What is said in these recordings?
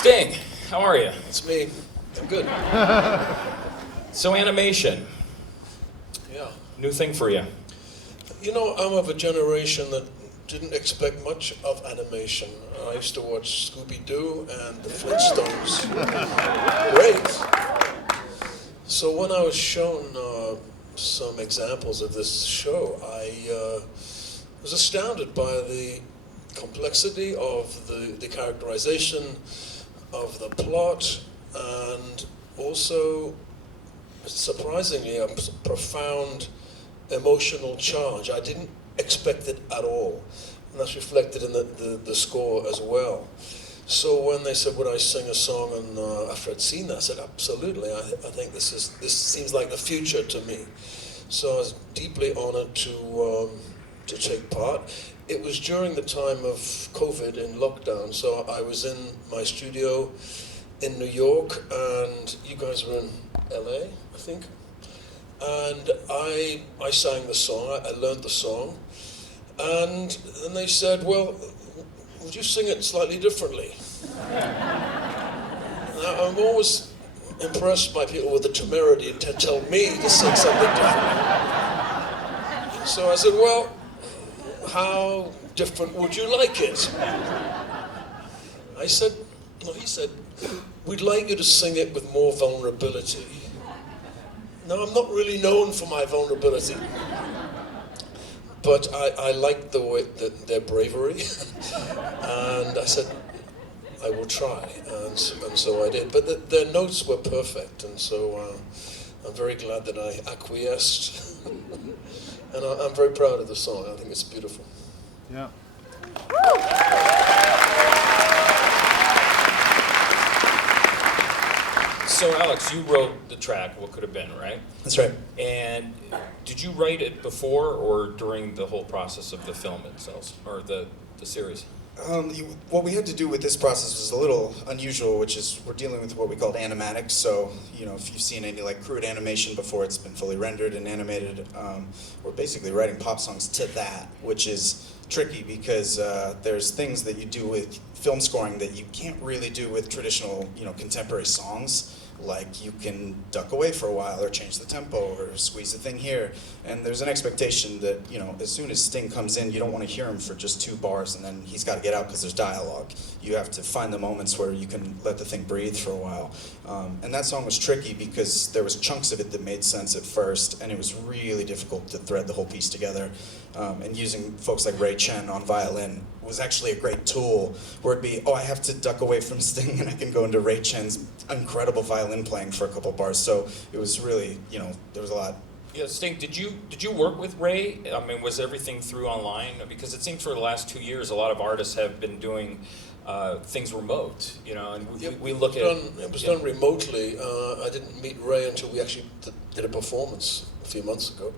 Sting, how are you? It's me. I'm good. So animation, Yeah. new thing for you. You know, I'm of a generation that didn't expect much of animation. I used to watch Scooby-Doo and the Flintstones. Great. So when I was shown some examples of this show, I was astounded by the complexity of the characterization of the plot, and also, surprisingly, a profound emotional charge. I didn't expect it at all, and that's reflected in the score as well. So when they said, would I sing a song, and after I'd seen that, I said, absolutely, I think this seems like the future to me. So I was deeply honored to take part. It was during the time of COVID in lockdown, so I was in my studio in New York, and you guys were in LA, I think. And I sang the song, I learned the song, and then they said, well, would you sing it slightly differently? Now, I'm always impressed by people with the temerity to tell me to sing something different. So I said, well, how different would you like it? He said, we'd like you to sing it with more vulnerability. Now, I'm not really known for my vulnerability, but I liked the way their bravery, and I said, I will try, and so I did. But their notes were perfect, and so I'm very glad that I acquiesced, and I'm very proud of the song. I think it's beautiful. Yeah. So Alex, you wrote the track, What Could Have Been, right? That's right. And did you write it before or during the whole process of the film itself, or the series? What we had to do with this process was a little unusual, which is we're dealing with what we called animatics. So, you know, if you've seen any like crude animation before, it's been fully rendered and animated. We're basically writing pop songs to that, which is tricky because there's things that you do with film scoring that you can't really do with traditional, you know, contemporary songs. Like you can duck away for a while or change the tempo or squeeze the thing here. And there's an expectation that, you know, as soon as Sting comes in, you don't want to hear him for just 2 bars and then he's got to get out because there's dialogue. You have to find the moments where you can let the thing breathe for a while. And that song was tricky because there was chunks of it that made sense at first, and it was really difficult to thread the whole piece together. And using folks like Ray Chen on violin was actually a great tool, where it'd be, oh, I have to duck away from Sting and I can go into Ray Chen's incredible violin playing for a couple bars. So it was really, you know, there was a lot. Yeah, Sting, did you work with Ray? I mean, was everything through online? Because it seems for the last 2 years, a lot of artists have been doing things remote, you know, and we look at it was done remotely. I didn't meet Ray until we actually did a performance a few months ago.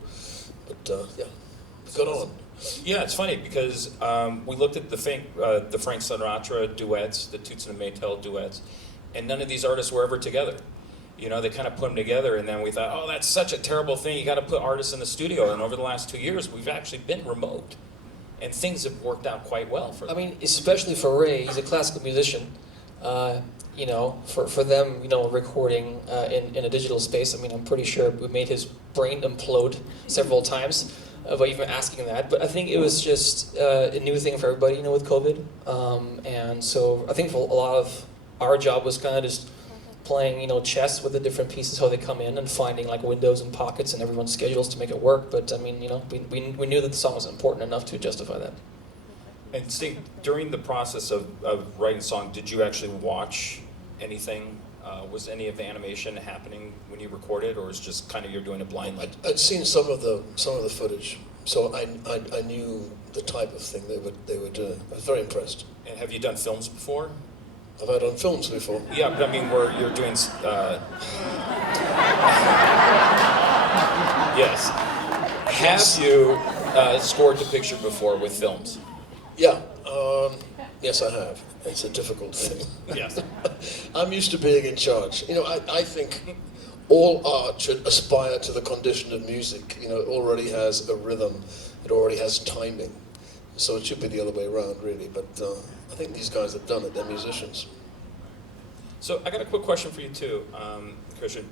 But yeah, we got on. Yeah, it's funny because we looked at the Frank Sinatra duets, the Toots and the Maytel duets, and none of these artists were ever together. You know, they kind of put them together, and then we thought, oh, that's such a terrible thing. You got to put artists in the studio. And over the last 2 years, we've actually been remote, and things have worked out quite well for them. I mean, especially for Ray, he's a classical musician. You know, for them, you know, recording in a digital space. I mean, I'm pretty sure we made his brain implode several times by even asking that. But I think it was just a new thing for everybody, you know, with COVID. And so I think for a lot of our job was kind of just playing, you know, chess with the different pieces, how they come in, and finding like windows and pockets in everyone's schedules to make it work. But I mean, you know, we knew that the song was important enough to justify that. And Sting, during the process of writing the song, did you actually watch anything? Was any of the animation happening when you recorded, or is just kind of you're doing it blindly? I'd seen some of the footage, so I knew the type of thing they were doing. I was very impressed. And have you done films before? Have I done films before? Yeah, but I mean, where you're doing. Yes. Have you scored the picture before with films? Yeah. Yes, I have. It's a difficult thing. Yes. I'm used to being in charge. You know, I think all art should aspire to the condition of music. You know, it already has a rhythm. It already has timing. So it should be the other way around, really. But I think these guys have done it. They're musicians. So I got a quick question for you too, Christian.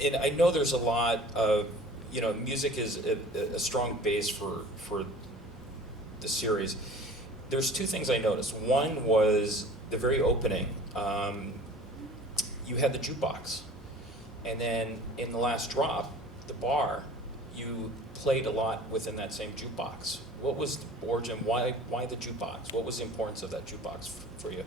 And I know there's a lot of, music is a strong base for the series. There's two things I noticed. One was the very opening. You had the jukebox, and then in the last drop, the bar, you played a lot within that same jukebox. What was the origin? Why the jukebox? What was the importance of that jukebox for you?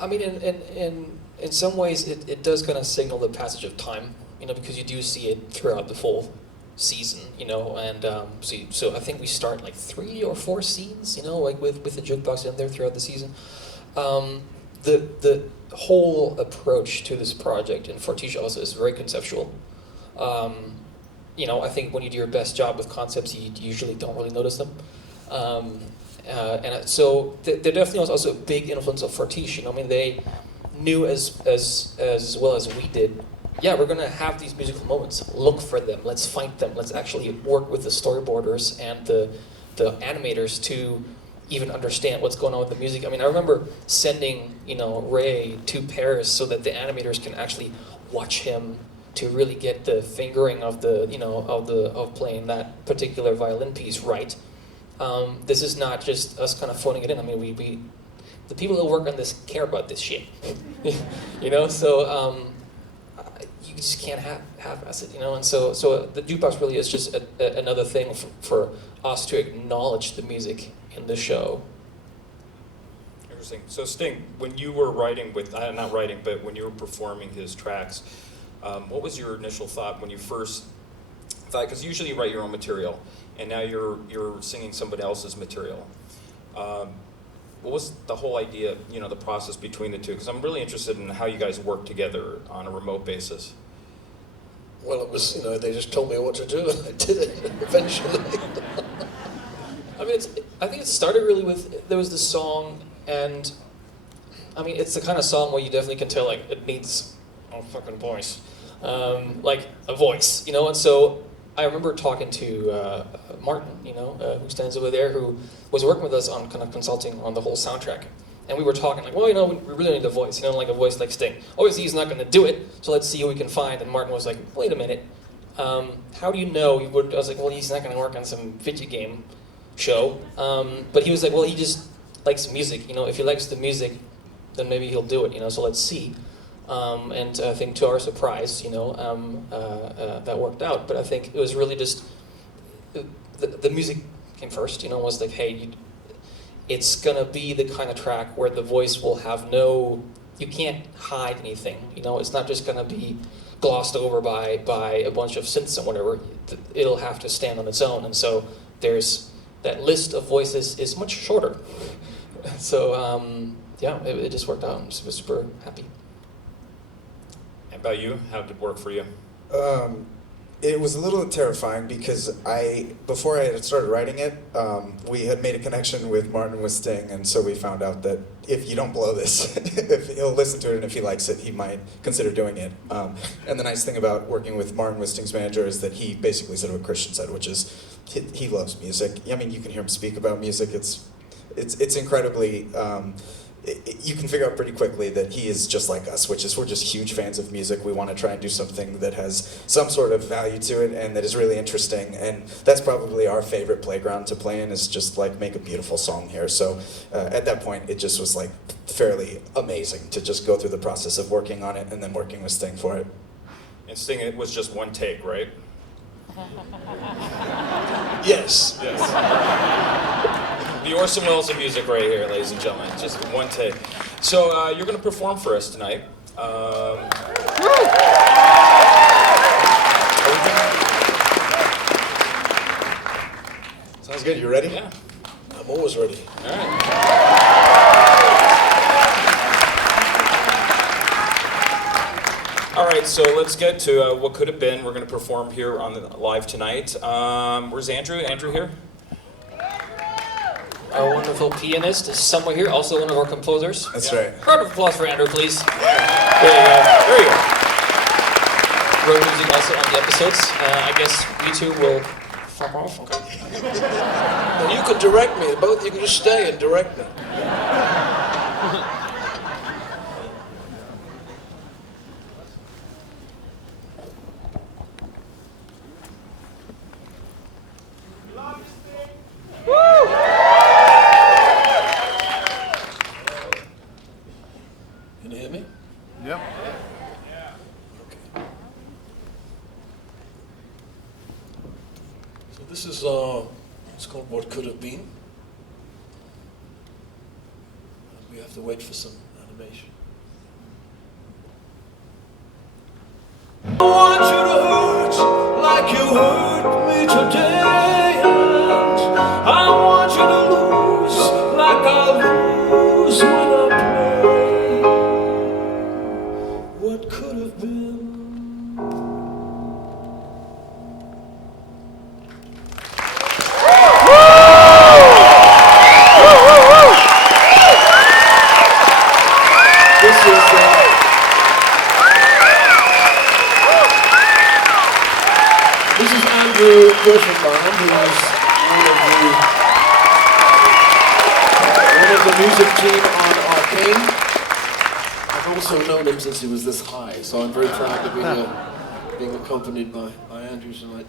I mean, in some ways, it does kind of signal the passage of time, because you do see it throughout the full season, and so I think we start like 3 or 4 scenes, like with the jukebox in there throughout the season. The whole approach to this project in Fortiche also is very conceptual. I think when you do your best job with concepts, you usually don't really notice them. So there definitely was also a big influence of Fortiche. They knew as well as we did. Yeah, we're gonna have these musical moments. Look for them. Let's find them. Let's actually work with the storyboarders and the animators to even understand what's going on with the music. I mean, I remember sending Ray to Paris so that the animators can actually watch him to really get the fingering of of playing that particular violin piece right. This is not just us kind of phoning it in. I mean, we the people who work on this care about this shit, So you just can't half-ass it, And so the jukebox really is just another thing for us to acknowledge the music in the show. Interesting. So Sting, when you were writing not writing, but when you were performing his tracks, what was your initial thought when you first thought? Because usually you write your own material, and now you're singing somebody else's material. What was the whole idea, the process between the two? Because I'm really interested in how you guys work together on a remote basis. Well, it was, they just told me what to do, and I did it eventually. I mean, I think it started really with, there was this song, and I mean, it's the kind of song where you definitely can tell, like, it needs a fucking voice. Like a voice, And so I remember talking to Martin, who stands over there, who was working with us on kind of consulting on the whole soundtrack. And we were talking like, well, we really need a voice, like a voice like Sting. Obviously, he's not going to do it, so let's see who we can find. And Martin was like, wait a minute, how do you know he would? I was like, well, he's not going to work on some video game show. But he was like, well, he just likes music. If he likes the music, then maybe he'll do it. So let's see. And I think to our surprise, that worked out. But I think it was really just the music came first. Was like, hey, it's gonna be the kind of track where the voice will have you can't hide anything. It's not just gonna be glossed over by a bunch of synths and whatever. It'll have to stand on its own. And so there's that list of voices is much shorter. So it just worked out. I was super happy. How about you? How did it work for you? It was a little terrifying because before I had started writing it, we had made a connection with Martin with Sting, and so we found out that if you don't blow this, if he'll listen to it, and if he likes it, he might consider doing it. And the nice thing about working with Martin with Sting's manager is that he basically said what Christian said, which is he loves music. I mean, you can hear him speak about music. It's incredibly. You can figure out pretty quickly that he is just like us, which is we're just huge fans of music. We want to try and do something that has some sort of value to it and that is really interesting. And that's probably our favorite playground to play in, is just like make a beautiful song here. So at that point, it just was like fairly amazing to just go through the process of working on it and then working with Sting for it. And Sting, it was just one take, right? Yes. The Orson Welles of music right here, ladies and gentlemen. Just one take. So you're going to perform for us tonight. Sounds good. You ready? Yeah. I'm always ready. All right. All right, so let's get to what could have been. We're going to perform here on the live tonight. Where's Andrew? Andrew here? Our wonderful pianist is somewhere here, also one of our composers. That's right. Round of applause for Andrew, please. There you go. Wrote music also on the episodes. I guess you two will fuck off. Okay. No, you could direct me. You can just stay and direct me. have to wait for some animation. I want you to hurt like you hurt me today, and I want you to lose like I lose when I play. What could have been? This is Andrew Griffinbaum, who is one of the music team on Arcane. I've also known him since he was this high, so I'm very proud to be here, being accompanied by Andrew tonight.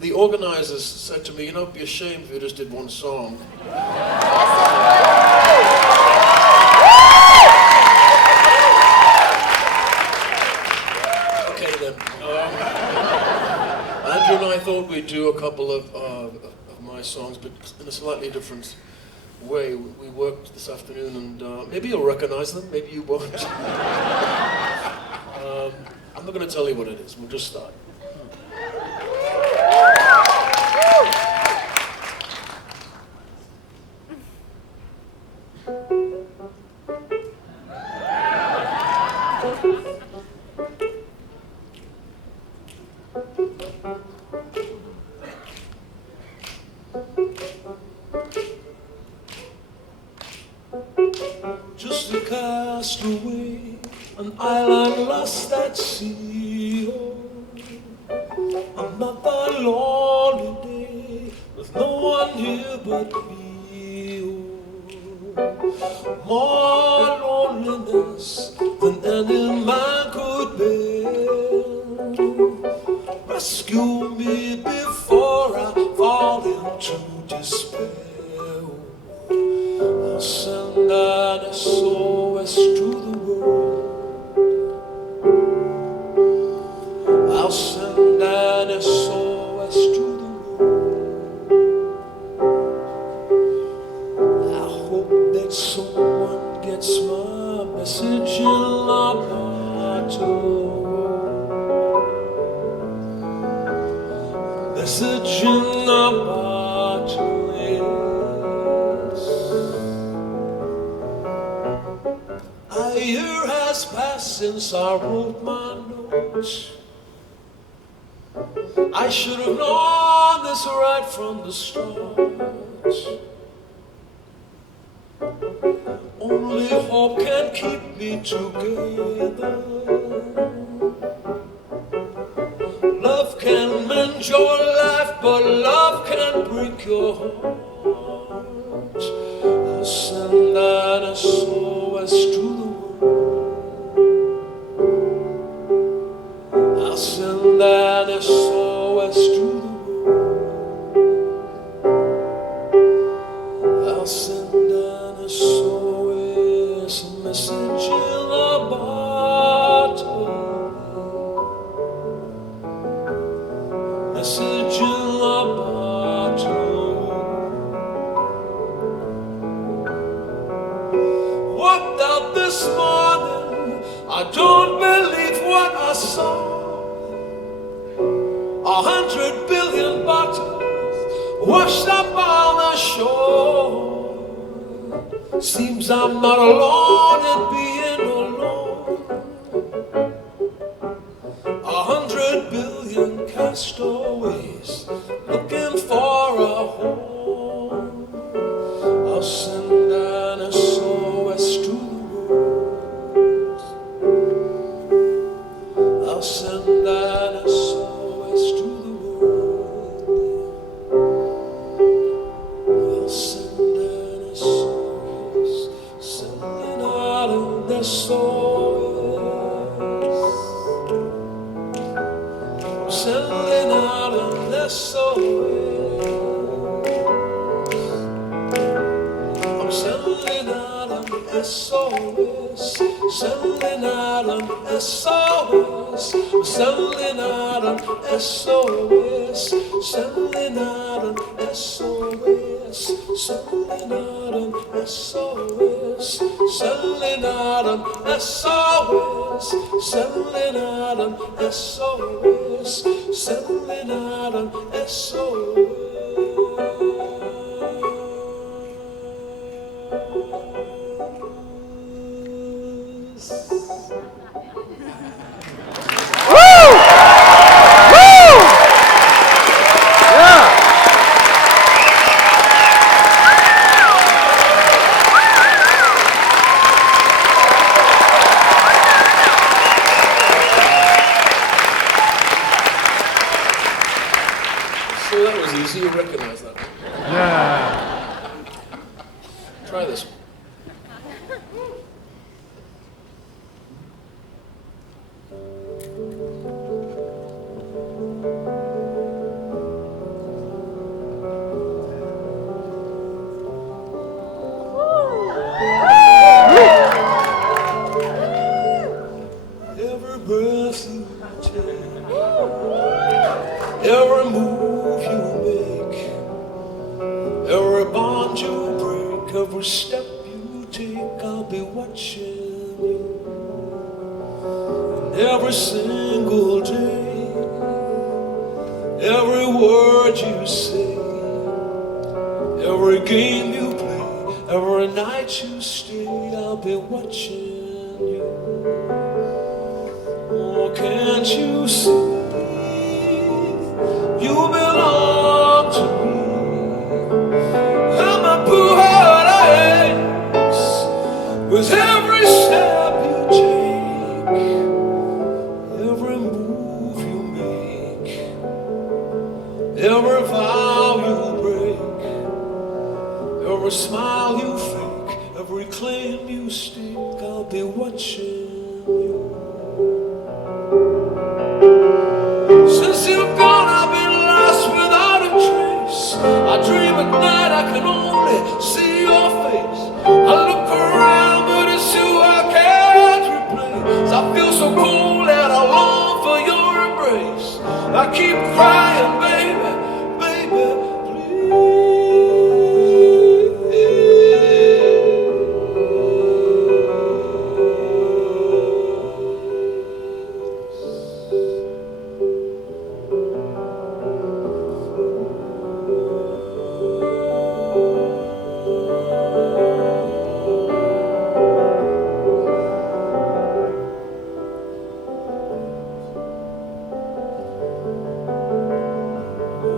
The organizers said to me, it'd be a shame if you just did one song. Okay then. Andrew and I thought we'd do a couple of my songs, but in a slightly different way. We worked this afternoon, and maybe you'll recognize them, maybe you won't. I'm not going to tell you what it is. We'll just start. Just a castaway, an island lost at sea. Oh, another lonely day with no one here but me. Oh, more loneliness than any man could bear. Rescue me before I fall into despair. I'll send an SOS to the world. I'll send an SOS to the world. I hope that someone gets my message in a bottle. Message in a bottle. A year has passed since I wrote my notes. I should have known this right from the start. Only hope can keep me together. Love can mend your life, but love can break your heart. I'll send an SOS to the world. I'll send an SOS to the world. I'll send an SOS, a message in a bottle. Message in a bottle. Walked out this morning, I don't believe what I saw. 100 billion bottles washed up on the shore. Seems I'm not alone in being alone. 100 billion castaways looking for a home. I'll send an SOS to the world. I'll send an SOS to the world. I'll send an SOS, sending out an SOS. Sending out an SOS. SOS, sending out an SOS, sending out an SOS, sending out an SOS, sending out an SOS, sending out an SOS, sending out an SOS, sending out an SOS. So that was easy, you recognize that. Yeah. Try this one. Every breath you take, every move you make, every bond you break, every step you take, I'll be watching you. And every single day, every word you say, every game you play, every night you stay, I'll be watching you. Oh, can't you see? You belong to me. And my poor heart aches with every step you take, every move you make, every vow you break, every smile you fake, every claim you stake, I'll be watching you. Since you've gone, I've been lost without a trace. I dream at night, I can only see your face. I look around, but it's you I can't replace. I feel so cold and I long for your embrace. I keep crying, baby, baby,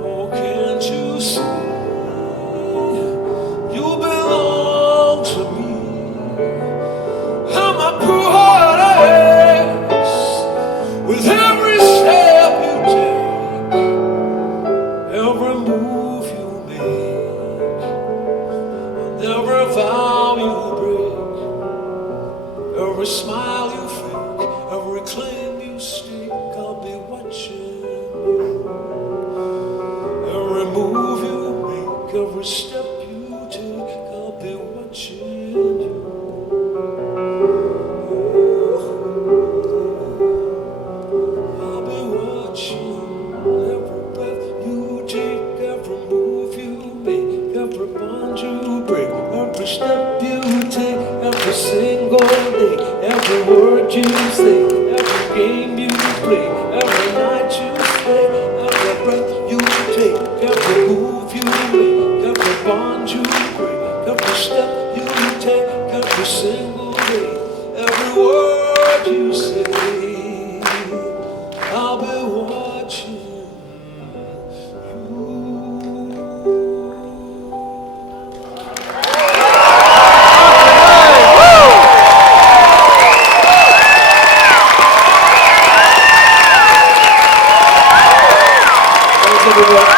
oh, can't you see? You belong to me. How my poor heart aches with every step you take, every move you make, and every vow you break, every smile you fake, every claim you stake, I'll be watching you. Every move you make, every step you take, I'll be watching you. I'll be watching every breath you take, every move you make, every bond you break, every step you take, every single day, every word you say, every game you play, every night you stay, every breath you take, every move you make, every bond you break, every step you take, every single day, every word you say, I'll be watching you. Thanks, everyone.